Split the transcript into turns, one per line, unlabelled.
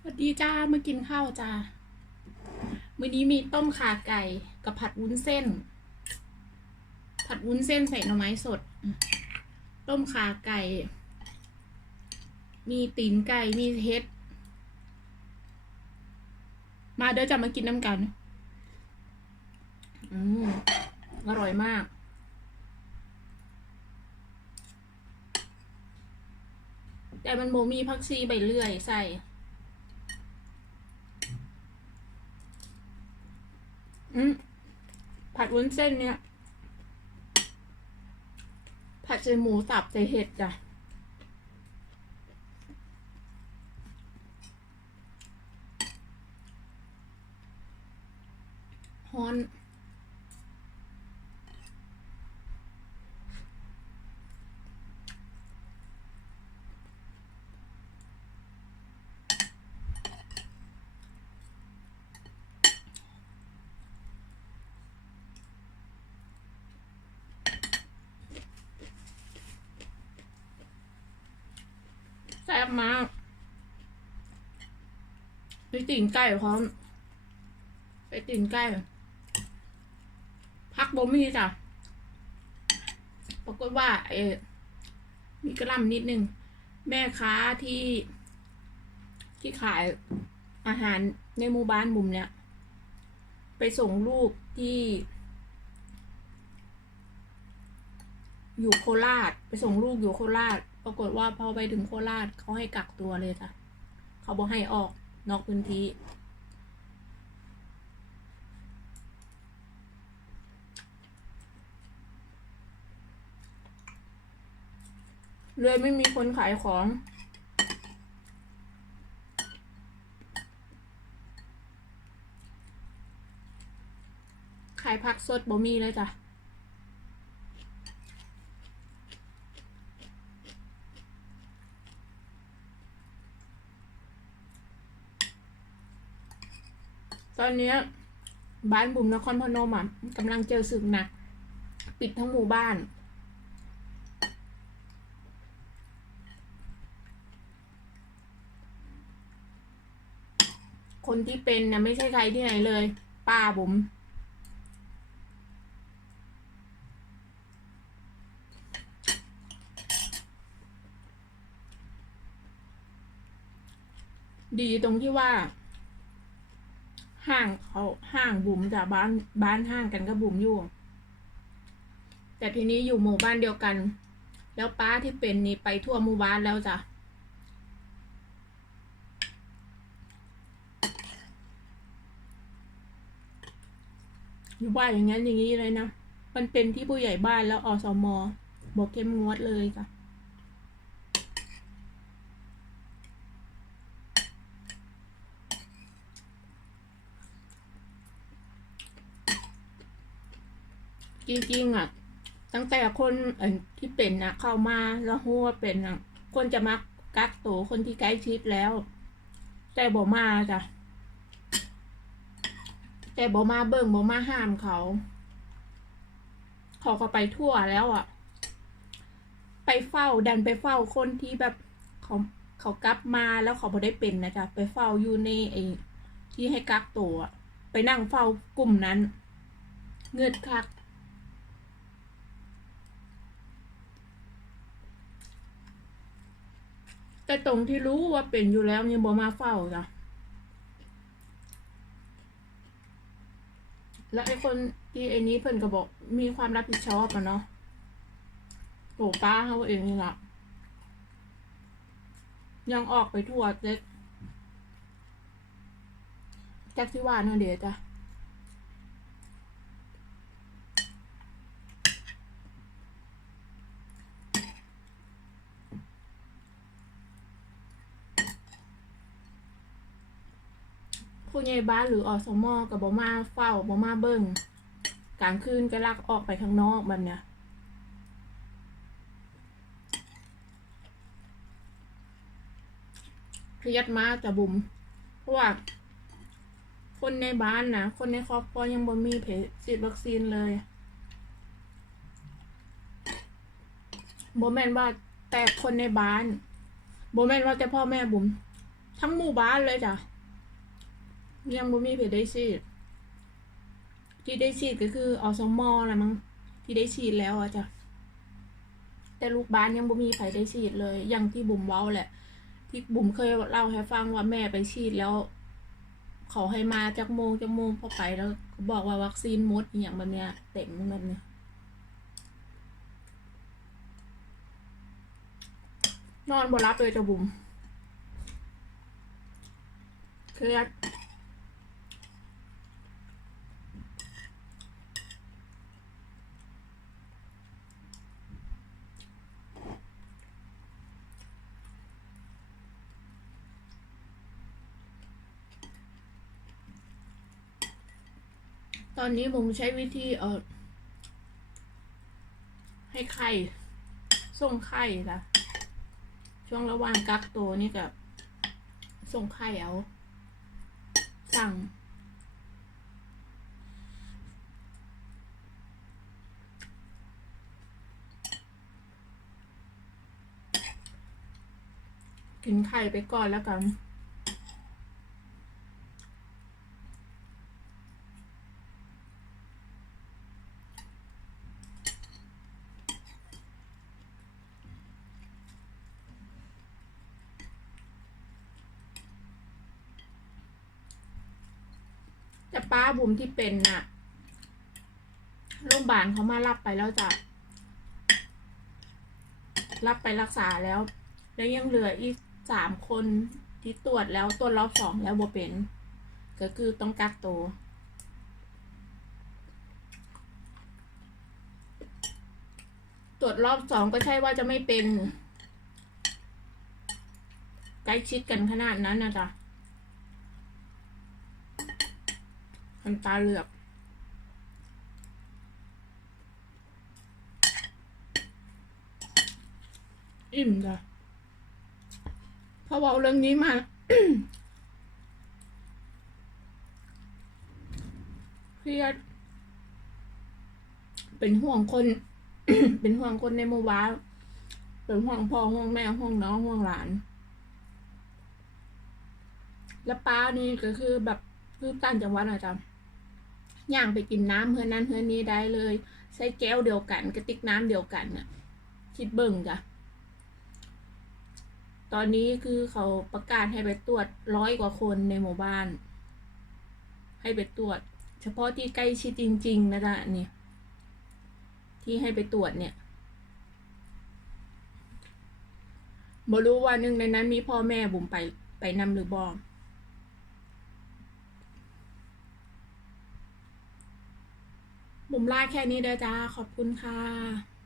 สวัสดีจ้ามากินข้าวจ้ามื้อนี้มีต้มขาไก่กับผัดวุ้นเส้น ผัดวุ้นเส้นใส่หน่อไม้สด ต้มขาไก่ มีตีนไก่มีเฮ็ด มาเดี๋ยวจะมากินน้ำกันอืมอร่อยมากแต่มันโมมีผักชีใบเลื่อยใส่ อืม ผัดวุ้นเส้นเนี่ย ผัดใส่หมูสับใส่เห็ดจ้ะฮอน แซ่ บมากไปตีนไก่พร้อม ไปตีนไก่พักบ่มีจ้ะปรากฏว่าเออมีกระลำนิดนึง แม่ค้าที่ที่ขายอาหารในหมู่บ้านบุมเนี่ยไปส่งลูกที่ อยู่โคราช ไปส่งลูกอยู่โคราช รากฏว่าพอไปถึงโคราชเขาให้กักตัวเลยจ้ะเขาบอกให้ออกนอกพื้นที่ เลยไม่มีคนขายของขายผักสดบ่มีเลยจ้ะ ตอนเนี้ยบ้านบุ๋มนครพนมอะกำลังเจอศึกหนัก ปิดทั้งหมู่บ้าน คนที่เป็นนะไม่ใช่ใครที่ไหนเลย ป้าบุ๋มดีตรงที่ว่า ห้างเขาห้างบุ๋มจากบ้านบ้านห้างกันก็บุ๋มอยู่ แต่ทีนี้อยู่หมู่บ้านเดียวกัน แล้วป้าที่เป็นนี่ไปทั่วหมู่บ้านแล้วจ้ะอยู่บ้านอย่างนั้นอย่างนี้เลยนะ มันเป็นที่ผู้ใหญ่บ้านแล้วอสมบอกเข้มงวดเลยจ้ะ จริงๆอะ ตั้งแต่คนที่เป็นนะเข้ามาแล้วรู้ว่าเป็นอะ คนจะมากักตัวคนที่ใกล้ชิดแล้ว แต่บ่มาจ้ะแต่บ่มาเบิ่งบ่มาห้ามเขา เขาก็ไปทั่วแล้วอะ ไปเฝ้าดันไปเฝ้าคนที่แบบเขาเขากลับมาแล้วเขาบ่ได้เป็นนะจ๊ะไปเฝ้าอยู่ในไอ้ที่ให้กักตัว ไปนั่งเฝ้ากลุ่มนั้น เงือดคัก แต่ตรงที่รู้ว่าเป็นอยู่แล้วยังบ่มาเฝ้าจ้ะแล้วไอ้คนที่ไอ้นี้เพิ่นก็บอกมีความรับผิดชอบอะเนาะโตป้าเขาเองนี่ละยังออกไปทั่วเจ๊แจ็คที่ว่าเนาะเดี๋ยวจ้ะ ผู้ใหญ่บ้านหรืออสมอกับบมาเฝ้าบมาเบิ่งกลางคืนก็ลักออกไปข้างนอกแบบเนี้ยเครียดมากจะบุ๋มเพราะว่า คนในบ้านนะคนในครอบครัวยังบ่มีเพฉีดวัคซีนเลยบ่แม่นว่าแต่คนในบ้านบ่แม่นว่าแต่พ่อแม่บุ๋มทั้งหมู่บ้านเลยจ้ะ ยังบ่มีเพจได้ฉีด ที่ได้ฉีดก็คืออสมอละมั้งที่ได้ฉีดแล้วอะจ้ะแต่ลูกบ้านยังบ่มีใครได้ฉีดเลย อย่างที่บุ๋มเว้าแหละ ที่บุ๋มเคยเล่าให้ฟังว่าแม่ไปฉีดแล้ว เขาให้มาจากโมงจากโมงพอไปแล้วก็บอกว่าวัคซีนมดอย่างแบบเนี้ยเต็มแบบเนี้ยนอนบ่รับเลยจ้ะบุ๋มเครียด ตอนนี้ผมใช้วิธีเออให้ไข่ส่งไข่จ้ะช่วงระหว่างกักตัวนี่กับส่งไข่เอาสั่งกินไข่ไปก่อนแล้วกัน แต่ป้าบุ๋มที่เป็นน่ะโรงพยาบาลเขามารับไปแล้วจ้ะรับไปรักษาแล้ว แล้วยังเหลืออีกสามคนที่ตรวจแล้วตรวจรอบสองแล้วบ่เป็น ก็คือต้องกักตัวตรวจรอบสองก็ใช่ว่าจะไม่เป็น ใกล้ชิดกันขนาดนั้นนะจ๊ะ น้ำตาเหลือก อิ่มจ้ะพอบอกเรื่องนี้มาเครียด เป็นห่วงคน เป็นห่วงคนในหมู่บ้าเป็นห่วงพ่อห่วงแม่ห่วงน้องห่วงหลาน แล้วป้านี่ก็คือแบบคือต่างจังหวัดอะจ๊ะย่ ย่างไปกินน้ำเพื่อนนั้นเพื่อนนี้ได้เลย ใช้แก้วเดียวกัน กระติกน้ำเดียวกันน่ะคิดเบิ่งจ้ะตอนนี้คือเขาประกาศให้ไปตรวจร้อยกว่าคนในหมู่บ้าน ให้ไปตรวจ เฉพาะที่ใกล้ชิดจริง ๆ นะจ๊ะนี่ที่ให้ไปตรวจเนี่ยบรู้ว่าหนึ่งในนั้นมีพ่อแม่บุ๋มไปไปนำหรือบอ บุ๋มลาแค่นี้เด้อจ้าขอบคุณค่ะ